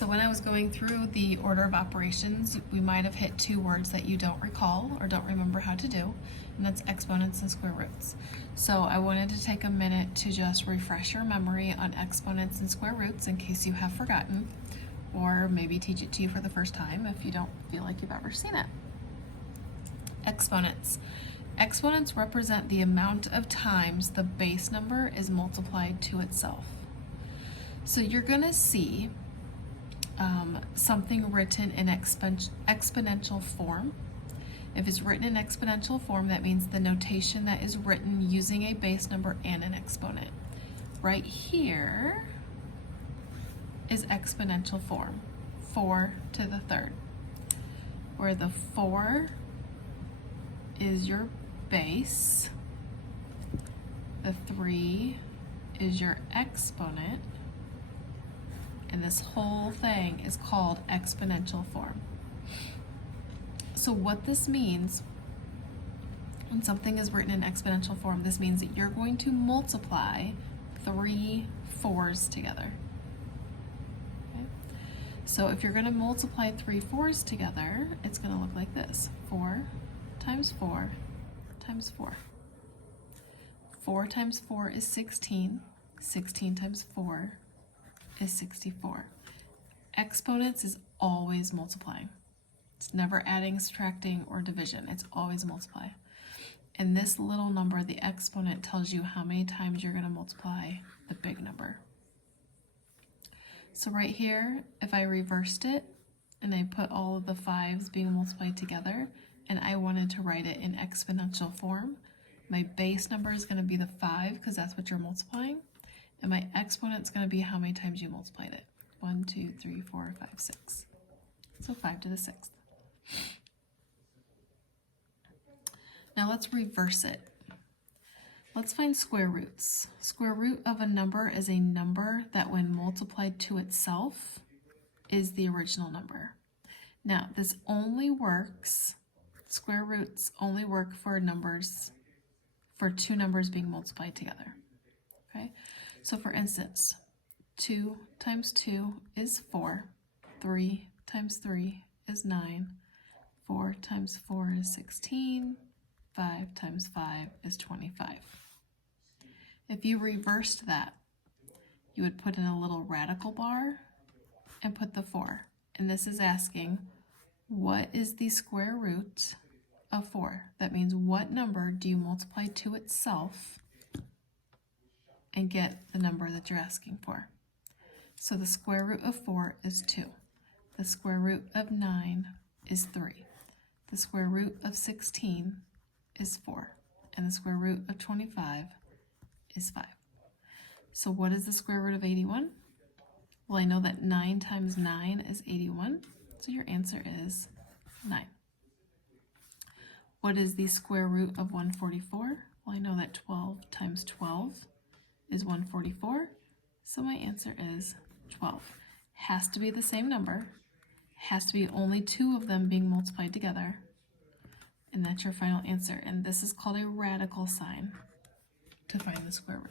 So when I was going through the order of operations, we might have hit two words that you don't recall or don't remember how to do, and that's exponents and square roots. So I wanted to take a minute to just refresh your memory on exponents and square roots in case you have forgotten, or maybe teach it to you for the first time if you don't feel like you've ever seen it. Exponents. Exponents represent the amount of times the base number is multiplied to itself. So you're going to see something written in exponential form. If it's written in exponential form, that means the notation that is written using a base number and an exponent. Right here is exponential form, 4 to the third, where the 4 is your base, the 3 is your exponent, and this whole thing is called exponential form. So what this means, when something is written in exponential form, this means that you're going to multiply 3 4s together. Okay? So if you're going to multiply 3 4s together, it's going to look like this. 4 times 4 times 4. 4 times 4 is 16. 16 times 4 is 64. Exponents is always multiplying. It's never adding, subtracting, or division. It's always multiply. And this little number, the exponent, tells you how many times you're going to multiply the big number. So right here, if I reversed it and I put all of the 5s being multiplied together and I wanted to write it in exponential form, my base number is going to be the 5 because that's what you're multiplying. And my exponent is going to be how many times you multiplied it. 1, 2, 3, 4, 5, 6. So 5 to the 6th. Now let's reverse it. Let's find square roots. Square root of a number is a number that when multiplied to itself is the original number. Now this only works, square roots only work for numbers, for two numbers being multiplied together. Okay? So for instance, 2 times 2 is 4, 3 times 3 is 9, 4 times 4 is 16, 5 times 5 is 25. If you reversed that, you would put in a little radical bar and put the 4. And this is asking, what is the square root of 4? That means what number do you multiply to itself and get the number that you're asking for. So the square root of 4 is 2. The square root of 9 is 3. The square root of 16 is 4. And the square root of 25 is 5. So what is the square root of 81? Well, I know that 9 times 9 is 81. So your answer is 9. What is the square root of 144? Well, I know that 12 times 12 is 144, so my answer is 12. Has to be the same number, has to be only 2 of them being multiplied together, and that's your final answer. And this is called a radical sign to find the square root.